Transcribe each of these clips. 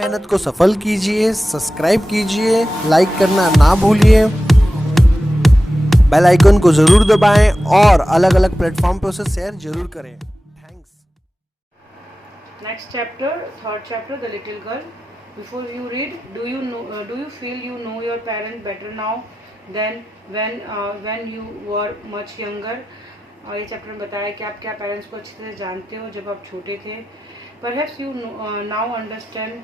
मेहनत को सफल कीजिए, सब्सक्राइब कीजिए, लाइक करना ना भूलिए, बेल आइकन को ज़रूर दबाएं और अलग अलग प्लेटफॉर्म पे उसे शेयर जरूर करें। Thanks. Next chapter, third chapter, The Little Girl. Before you read, do you feel you know your parents better now than when you were much younger? और ये चैप्टर में बताया कि आप क्या पेरेंट्स को अच्छे से जानते हो जब आप छोटे थे. Perhaps you now understand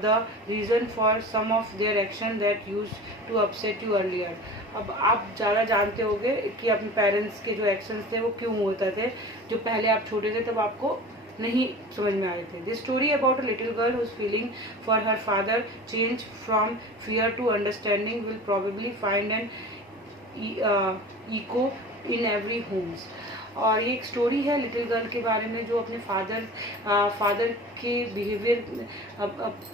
the reason for some of their action that used to upset you earlier. अब आप ज़्यादा जानते होगे कि अपने पेरेंट्स के जो एक्शंस थे वो क्यों होते थे जो पहले आप छोटे थे तब आपको नहीं समझ में आ रहे थे. This story about a little girl whose feeling for her father change from fear to understanding will probably find an echo in every homes. और ये एक स्टोरी है लिटिल गर्ल के बारे में जो अपने फादर के बिहेवियर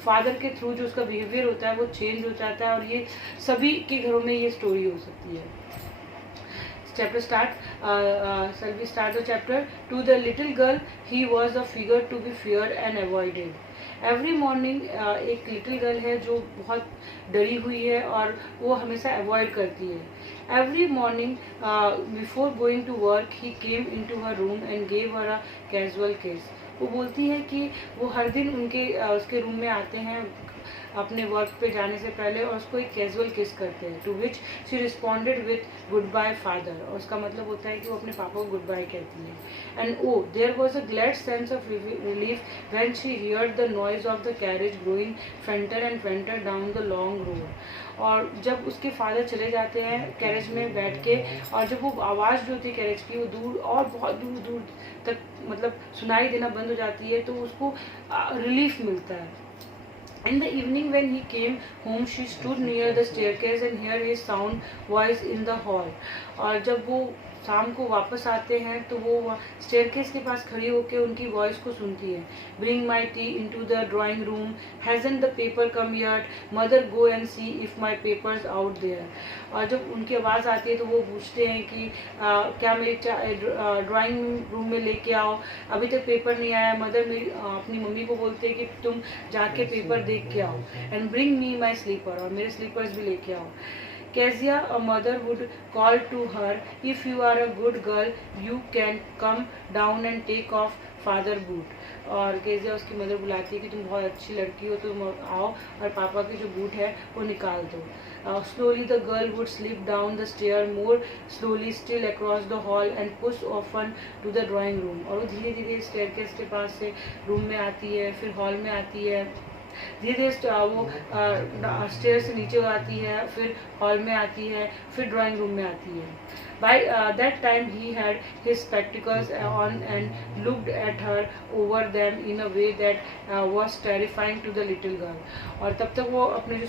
फादर के थ्रू जो उसका बिहेवियर होता है वो चेंज हो जाता है और ये सभी के घरों में ये स्टोरी हो सकती है. Chapter start. Shall we start the chapter? To the little girl, he was a figure to be feared and avoided. Every morning, एक little girl है जो बहुत डरी हुई है और वो हमेशा avoid करती है. Every morning, before going to work, he came into her room and gave her a casual kiss. वो बोलती है कि वो हर दिन उसके रूम में आते हैं अपने वर्क पे जाने से पहले और उसको एक कैजुअल किस करते हैं. To which she responded with goodbye father. और उसका मतलब होता है कि वो अपने पापा को गुड बाय कहती है. And oh there was a glad sense of relief when she heard the noise of the carriage growing fainter and fainter down the long road. और जब उसके फादर चले जाते हैं कैरेज में बैठ के और जब वो आवाज़ जो होती है कैरेज की वो दूर और बहुत दूर दूर तक मतलब सुनाई देना बंद हो जाती है तो उसको रिलीफ मिलता है. In the evening when he came home, she stood near the staircase and heard his sound voice in the hall. और जब वो शाम को वापस आते हैं तो वो स्टेयरकेस के पास खड़ी होकर उनकी वॉइस को सुनती है. Bring my tea into the drawing room. Hasn't the paper come yet. Mother go and see if my papers out there. और जब उनकी आवाज़ आती है तो वो पूछते हैं कि क्या मेरी ड्राइंग रूम में लेके आओ, अभी तक पेपर नहीं आया. मदर मेरी अपनी मम्मी को बोलते हैं कि तुम जाके पेपर देख के आओ. And bring me my slipper. और मेरे स्लीपर्स भी लेके आओ. Kezia, a mother, would call to her, if you are a good girl, you can come down and take off father boot. और केजिया उसकी मदर बुलाती है कि तुम बहुत अच्छी लड़की हो, तुम आओ और पापा की जो बूट है वो निकाल दो. Slowly the girl would slip down the stair, more slowly still across the hall and push often to the drawing room. और वो धीरे धीरे स्टेयरकेस के पास से रूम में आती है, फिर हॉल में आती है, धीरे धीरे वो स्टेयर से नीचे आती है, फिर हॉल में आती है, फिर ड्राइंग रूम में आती है. By that time he had his spectacles on and looked at her over them in a way that was terrifying to the little girl. और तब तक वो अपने जो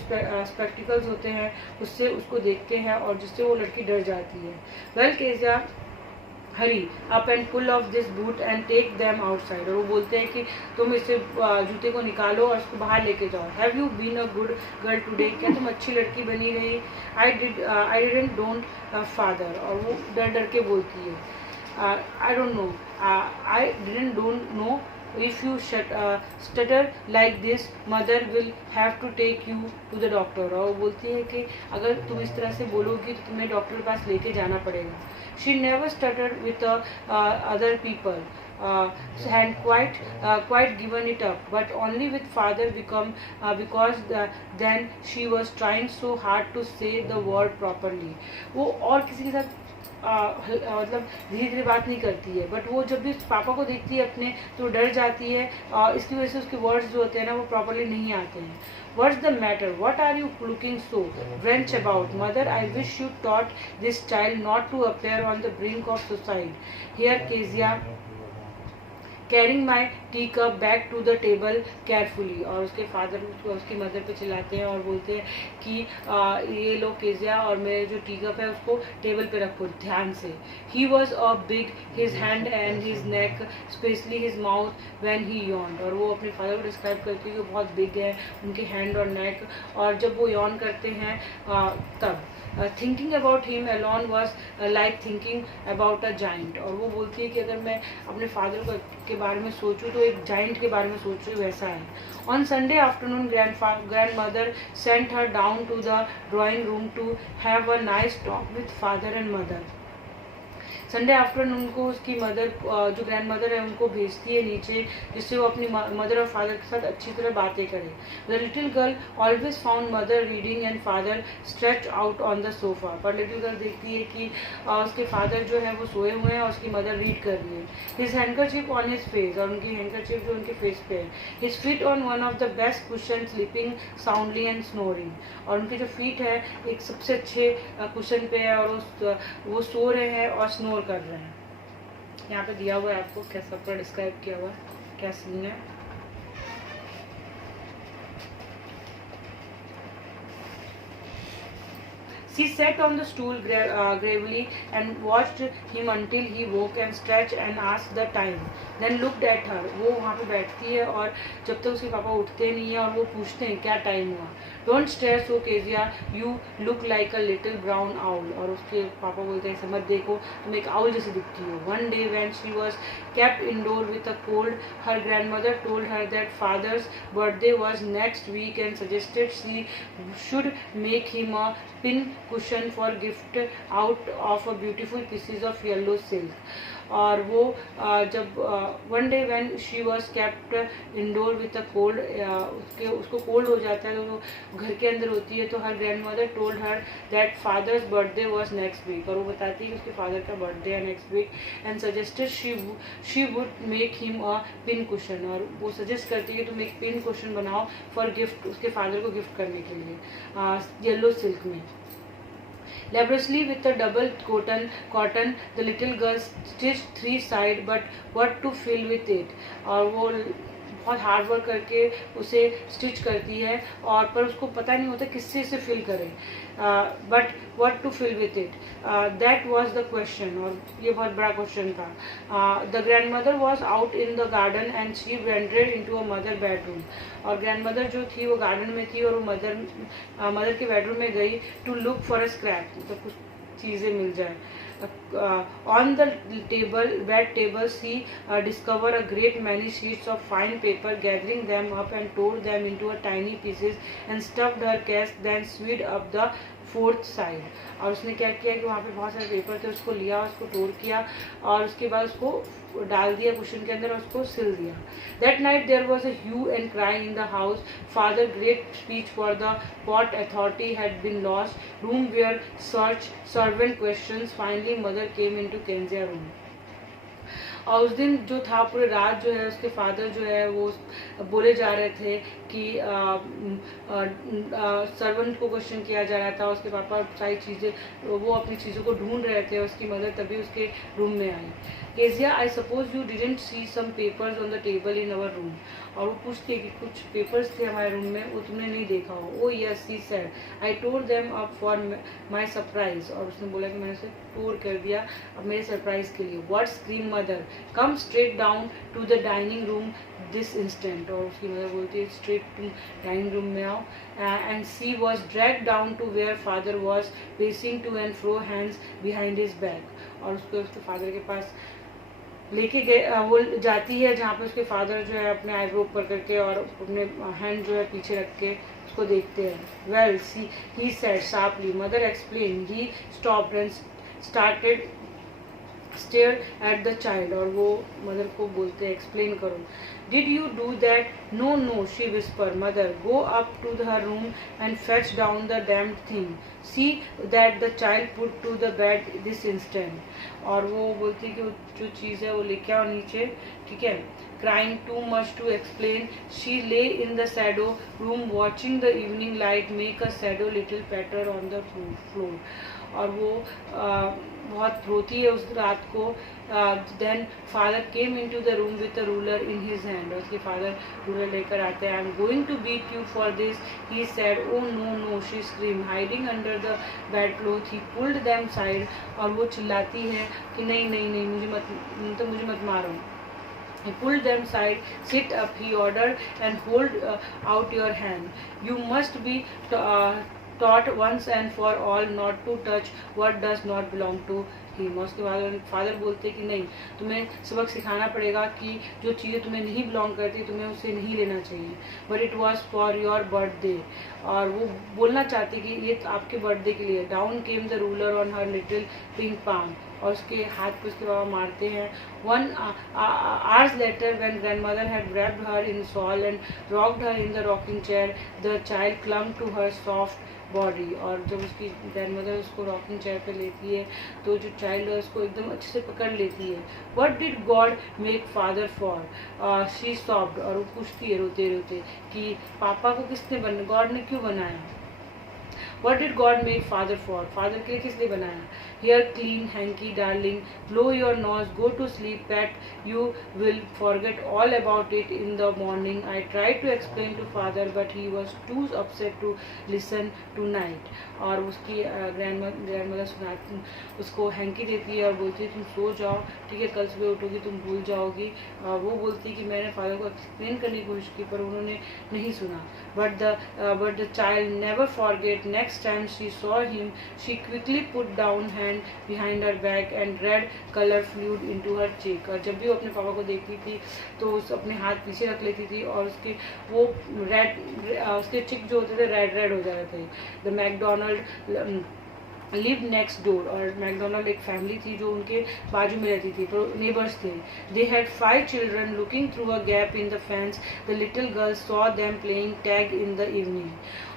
spectacles होते हैं उससे उसको देखते हैं और जिससे वो लड़की डर जाती है. Well, Kezia, hurry up and pull off this boot and take them outside. और वो बोलते हैं कि तुम इससे जूते को निकालो और उसको बाहर लेके जाओ. Have you been a good girl today. क्या तुम अच्छी लड़की बनी रही. I didn't don't father. और वो डर डर के बोलती है I don't know. I didn't don't know. If you stutter like this, mother will have to take you to the doctor. और वो बोलती है कि अगर तुम इस तरह से बोलोगी तो तुम्हें डॉक्टर के पास लेके जाना पड़ेगा. She never stuttered with other people and quite given it up, but only with father because then she was trying so hard to say the word properly. वो और किसी के साथ मतलब धीरे धीरे बात नहीं करती है, बट वो जब भी पापा को देखती है अपने तो डर जाती है. इसकी वजह से उसके वर्ड्स जो होते हैं ना वो प्रॉपरली नहीं आते हैं. What's the matter? What are you looking so wrench about? Mother, I wish you taught this child not to appear on the brink of suicide. Here, Kezia, carrying my tea cup back to the table carefully. और उसके father उसकी mother पे चिल्लाते हैं और बोलते हैं कि ये लो केजिया और मेरे जो टी कप है उसको टेबल पे रखो ध्यान से. He was a big, his hand and his neck, specially his mouth when he yawned. और वो अपने फादर को डिस्क्राइब करती है कि बहुत बिग है उनके हैंड और नेक, और जब वो यॉन करते हैं तब. Thinking about him alone was like thinking about a giant. और वो बोलती है कि अगर मैं अपने फादर को के बारे में सोचूं तो एक जाइंट के बारे में सोच रही हूँ, वैसा है। On Sunday afternoon grandmother sent her down to the drawing room to have a nice talk with father and mother. Sunday afternoon को उसकी मदर, जो ग्रैंड मदर है, उनको भेजती है नीचे, जिससे वो अपनी मदर और फादर के साथ अच्छी तरह बातें करे। The little girl always found mother reading and father stretch out on the sofa. पर लिटिल गर्ल देखती है कि उसके फादर जो है वो सोए हुए हैं और उसकी मदर रीड कर रही है। His handkerchief on his face, और उनकी हैंकरचीफ जो उनके फेस पे है। His feet on one of the best cushion sleeping soundly and snoring, और उनके जो फीट है एक सबसे अच्छे कुशन पे है और वो सो रहे हैं और स्नोर कर रहे हैं। यहाँ पे दिया हुआ है आपको, कैसा पूरा डिस्क्राइब किया हुआ है, क्या सीन है। She sat on the stool gravely and watched him until he woke and stretched and asked the time. Then looked at her. वो वहाँ पे बैठती है और जब तक उसके पापा उठते नहीं है और वो पूछते हैं क्या टाइम हुआ। Don't stare so, Kezia. You look like a little brown owl. और उसके पापा बोलते हैं ऐसे मत देखो, तुम एक owl जैसी दिखती हो। One day when she was kept indoor with a cold, her grandmother told her that father's birthday was next week and suggested she should make him a pin cushion for gift out of a beautiful pieces of yellow silk. और वो जब one day when she was kept indoor with a cold, उसको cold हो जाता है तो वो घर के अंदर होती है, तो her grandmother told her that father's birthday was next week, और वो बताती है कि उसके फादर का बर्थडे है next week, and suggested she would make him a pincushion, और वो सजेस्ट करती है कि तुम एक पिन कुशन बनाओ फॉर गिफ्ट, उसके फादर को गिफ्ट करने के लिए येलो सिल्क में। Laboriously with a double cotton, the little girl stitched 3 sides, but what to fill with it? और वो बहुत हार्ड वर्क करके उसे स्टिच करती है, और पर उसको पता नहीं होता किससे इसे फिल करे। But what to fill with it, that was the question, और ये बहुत बड़ा क्वेश्चन था। The grandmother was out in the garden and she wandered into a mother bedroom, और ग्रैंड मदर जो थी वो गार्डन में थी और वो मदर के बेडरूम में गई to look for a scrap, मतलब कुछ चीज़ें मिल जाए। On the bed table, she discovered a great many sheets of fine paper. Gathering them up and tore them into a tiny pieces and stuffed her case, then sewed up the 4th side. और उसने क्या किया कि वहाँ पे बहुत सारे paper थे, उसको लिया, उसको टोर किया और उसके बाद उसको डाल दिया कुशन के अंदर और उसको सिल दिया। That night there was a hue and cry in the house. Father great speech for the pot authority had been lost. Room were searched, servant questions. Finally mother came into Kezia room. और उस दिन जो था पूरे रात जो है उसके फादर जो है वो बोले जा रहे थे कि सर्वेंट को क्वेश्चन किया जा रहा था, उसके पापा सारी चीज़ें वो अपनी चीज़ों को ढूंढ रहे थे, उसकी मदर तभी उसके रूम में आई। Kezia, I suppose you didn't see some papers on the table in our room, और वो पूछती है कि कुछ पेपर्स थे हमारे रूम में, वो तुमने नहीं देखा हो। Oh yes, she said, I tore them up for my surprise, और उसने बोला कि मैंने उसे टोर कर दिया अब मेरे सरप्राइज के लिए। What scream mother, come straight down to the dining room this instant, और उसकी मदर बोलती है स्ट्रेट टू डाइनिंग रूम में आओ। And she was drag down to where father was pacing to and fro hands behind his back, और उसको उसके father के पास लेके गए, वो जाती है जहाँ पे उसके फादर जो है अपने आईब्रो ऊपर करके और अपने हैंड जो है पीछे रख के उसको देखते हैं। Well see he said sharply, mother explain, he stopped and started stare at the child, और वो मदर को बोलते हैं एक्सप्लेन करो। Did you do that? No no, she whisper, mother go up to her room and fetch down the damned thing, see that the child put to the bed this instant, और वो बोलती है कि जो चीज़ है वो लेके आओ नीचे, ठीक है। Crying too much to explain, she lay in the shadow room watching the evening light make a shadow little patter on the floor, और वो बहुत रोती है उस रात को। Then father came into the room with a ruler in his hand, उसके father ruler लेकर आते हैं। I am going to beat you for this, he said. Oh no no, she scream, hiding under the bed cloth, he pulled them side, और वो चिल्लाती है कि नहीं नहीं नहीं, मुझे मत मारो। He pulled them aside. Sit up, he ordered, and hold out your hand. You must be taught once and for all not to touch what does not belong to him. और उसके बाद फादर बोलते कि नहीं, तुम्हें सबक सिखाना पड़ेगा कि जो चीज़ें तुम्हें नहीं बिलोंग करती तुम्हें उसे नहीं लेना चाहिए. But it was for your birthday. और वो बोलना चाहते कि ये आपके बर्थडे के लिए. Down came the ruler on her little pink palm. और उसके हाथ पे उसके बाबा मारते हैं. 1 hours later, when grandmother had grabbed her in shawl and rocked her in the rocking chair, the child clung to her soft body. और जब उसकी ग्रैंडमदर उसको रॉकिंग चेयर पे लेती है तो जो चाइल्ड है उसको एकदम अच्छे से पकड़ लेती है. What did God make father for? She sobbed. और वो पूछती है रोते रोते कि पापा को किसने बनाया, गॉड ने क्यों बनाया. What did God make father for? Father के लिए किस लिए बनाया. Here clean hanky darling, blow your nose, go to sleep pet, you will forget all about it in the morning. I tried to explain to father but he was too upset to listen tonight. और उसकी grandmother सुनाती उसको hanky देती है और बोलती है तुम सो जाओ, ठीक है, कल सुबह उठोगी तुम भूल जाओगी. वो बोलती है कि मैंने फादर को एक्सप्लेन करने की कोशिश की पर उन्होंने नहीं सुना. But the child never forget. Next time she saw him, she quickly put down hand behind her back and red color flew into her cheek. और जब भी वो अपने पापा को देखती थी तो उस अपने हाथ पीछे रख लेती थी और उसके वो उसके चिक जो होते थे रेड हो जाते थे. The McDonald live next door. और मैकडोनल्ड एक फैमिली थी जो उनके बाजू में रहती थी, तो नेबर्स थे. They had 5 children. Looking through a gap in the fence the little girl saw them playing tag in the evening.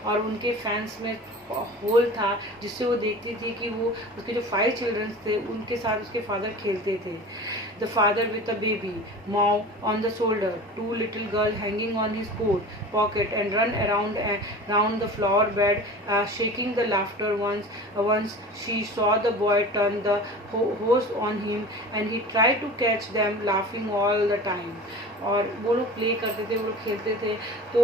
और उनके फैंस में होल था जिससे वो देखती थी कि वो उसके जो 5 चिल्ड्रंस थे उनके साथ उसके फादर खेलते थे. The father with a baby माउ on the shoulder, 2 little girl hanging on his coat pocket and run around the flower bed shaking the laughter. Once she saw the boy turn the hose on him and he tried to catch them laughing all the time. और वो लोग play करते थे, वो लोग खेलते थे. तो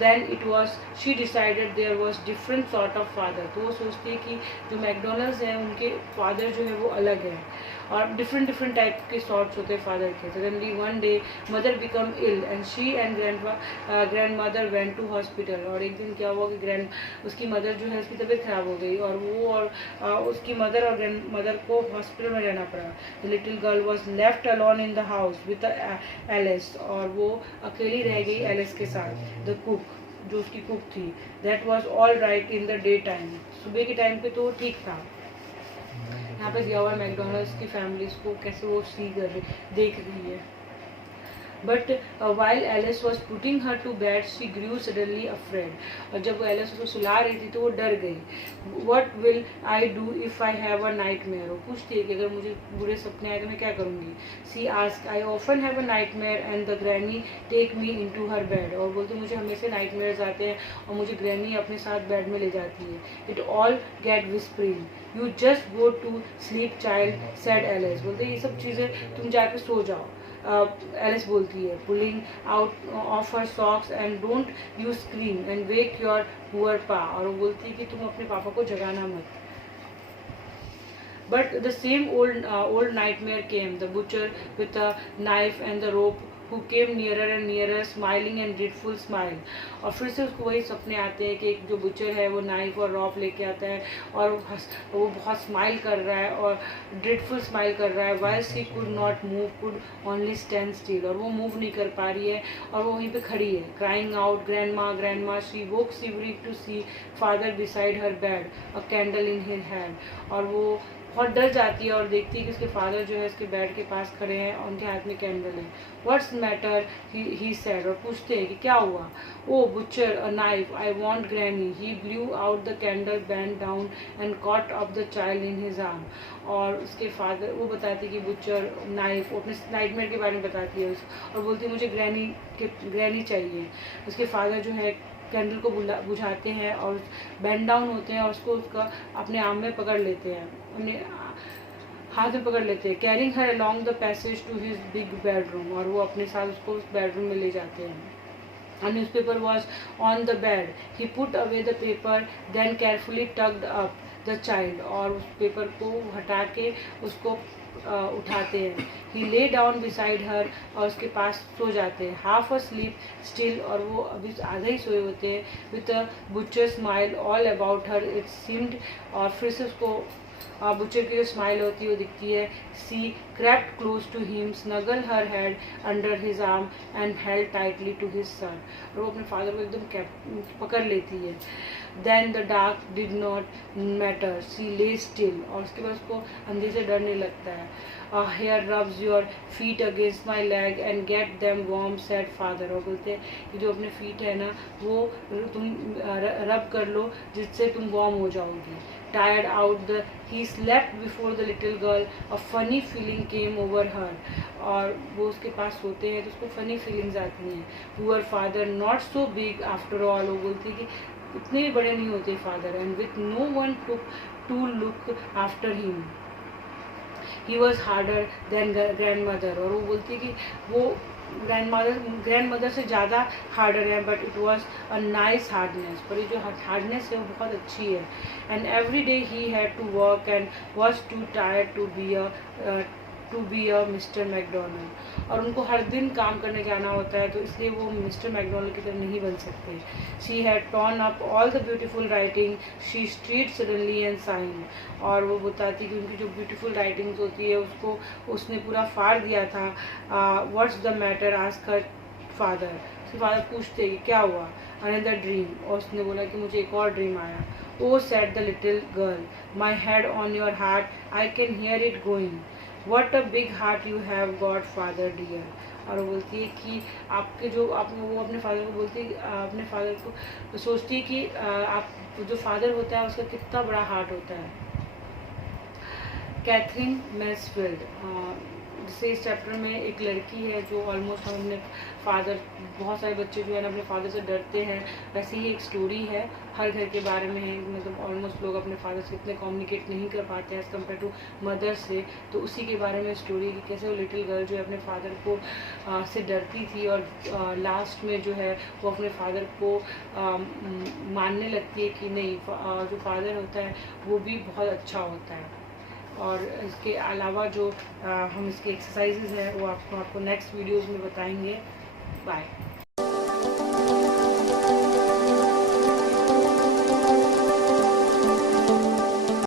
then it was she decided there was different sort of father. तो वो सोचती है कि जो मैकडोनल्ड्स हैं उनके फादर जो है वो अलग है और डिफरेंट टाइप के सॉर्ट्स होते हैं फादर के. Suddenly one day mother become ill and she and grandmother went to hospital. और एक दिन क्या हुआ कि उसकी मदर जो है उसकी तबीयत खराब हो गई और वो और उसकी मदर और ग्रैंड मदर को हॉस्पिटल में रहना पड़ा. The little girl was left alone in the house with Alice. और वो अकेली रह गई एलिस के साथ. द कुक जो उसकी कुक थी that was all right in the day time. सुबह के टाइम पे तो ठीक था. यहाँ पे दिया हुआ है मैकडोनल्ड्स की फैमिलीज को कैसे वो देख रही है. But while Alice was putting her to bed she grew suddenly afraid. और जब वो एलिस उसको सुला रही थी तो वो डर गई. What will I do if I have a night mayor. वो पूछती है कि अगर मुझे बुरे सपने आए तो मैं क्या करूँगी. She asked I often have a nightmare and the granny take me into her bed. और बोलते मुझे हमेशा नाइट मेयर्स आते हैं और मुझे ग्रैनी अपने साथ बेड में ले जाती है. It all get whispering. You just go to sleep child said Alice. बोलते ये सब चीज़ें तुम जाके सो जाओ. एलिस बोलती है pulling out of her socks and don't you scream and wake your poor पा. और वो बोलती है कि तुम अपने पापा को जगाना मत. But the same old nightmare came. The butcher with a knife and the rope who came nearer and nearer, smiling and dreadful smile. और फिर से उसको वही सपने आते हैं कि एक जो बुचर है वो नाइफ और रॉप लेके आता है और वो बहुत स्माइल कर रहा है और ड्रेडफुल स्माइल कर रहा है. while she could not move, could only stand still. और वो मूव नहीं कर पा रही है और वो वहीं पे खड़ी है. crying out grandma grandma. she woke shivering to see father beside her bed, a candle in his hand. और वो बहुत डर जाती है और देखती है कि उसके फादर जो है उसके बेड के पास खड़े हैं और उनके हाथ में कैंडल है. What's matter he said. और पूछते हैं कि क्या हुआ. O butcher a knife I want granny. He blew out the candle bent down and caught up the child in his arm. और उसके फादर वो बताती है कि बुचर नाइफ अपने नाइटमेयर के बारे में बताती है और बोलती है मुझे ग्रैनी चाहिए. उसके फादर जो है कैंडल को बुझाते हैं और बेंड डाउन होते हैं और उसका अपने आर्म में पकड़ लेते हैं, अपने हाथ में पकड़ लेते हैं. Carrying her along the passage to his big bedroom. और वो अपने साथ उसको उस बेडरूम में ले जाते हैं. A newspaper was on the bed. He put away the paper, then carefully tucked up the child. और उस पेपर को हटा के उसको उठाते हैं। ही ले डाउन बिसाइड हर, और उसके पास सो जाते हैं। हाफ अ स्लीप स्टिल, और वो अभी आधे ही सोए होते हैं। With a butcher smile all about her it seemed, और फिर से उसको बुचर की जो स्माइल होती है वो दिखती है। She crept close to him, snuggle her head under his arm and held tightly to his sir, और वो अपने फादर को एकदम पकड़ लेती है। Then the dark did not matter, she lay still, और उसके बाद उसको अंधे से डर नहीं लगता है। Here rubs your feet against my leg and get them warm, said father, और बोलते हैं कि जो अपने फीट है ना वो तुम रब कर लो जिससे तुम वार्म हो जाओगी। Tired out, he slept before the little girl. A funny feeling came over her. और वो उसके पास सोते हैं तो उसको फनी फीलिंग्स आती हैं। Poor father, not so big after all, वो बोलती है कि इतने भी बड़े नहीं होते father, and with no one to look after him. He was harder than grandmother, और वो बोलती है कि वो ग्रैंड मदर से ज़्यादा हार्डर है, but it was a nice hardness, पर ये जो हार्डनेस है वो बहुत अच्छी है। And every day he had to work and was too tired to be a mister McDonald, और उनको हर दिन काम करने जाना होता है तो इसलिए वो मिस्टर मैकडोनल्ड की तरह नहीं बन सकते। She had torn up all the beautiful writing she street suddenly and sign, और वो बताती कि उनकी जो ब्यूटीफुल राइटिंग्स होती है उसको उसने पूरा फाड़ दिया था। What's the matter, ask her father, उसके फादर पूछते कि क्या हुआ। अनदर ड्रीम, और उसने बोला कि मुझे एक और ड्रीम आया। O said the little girl, my head on your heart, I can hear it going, what a big heart you have got father dear, और वो बोलती है कि आपके जो आप वो अपने फादर को बोलती है, अपने फादर को सोचती है कि आप जो फादर होता है उसका कितना बड़ा हार्ट होता है। कैथरीन मैसफील्ड, जैसे इस चैप्टर में एक लड़की है जो ऑलमोस्ट हम अपने फादर, बहुत सारे बच्चे जो है ना अपने फादर से डरते हैं, वैसे ही एक स्टोरी है हर घर के बारे में है। मतलब ऑलमोस्ट लोग अपने फादर से इतने कम्युनिकेट नहीं कर पाते हैं एज़ कम्पेयर टू मदर से, तो उसी के बारे में स्टोरी कि कैसे वो लिटिल गर्ल जो है अपने फादर को से डरती थी, और लास्ट में जो है वो अपने फादर को मानने लगती है कि नहीं, जो फादर होता है वो भी बहुत अच्छा होता है। और इसके अलावा जो हम इसके एक्सरसाइजेज हैं वो आपको नेक्स्ट वीडियोज़ में बताएंगे। बाय।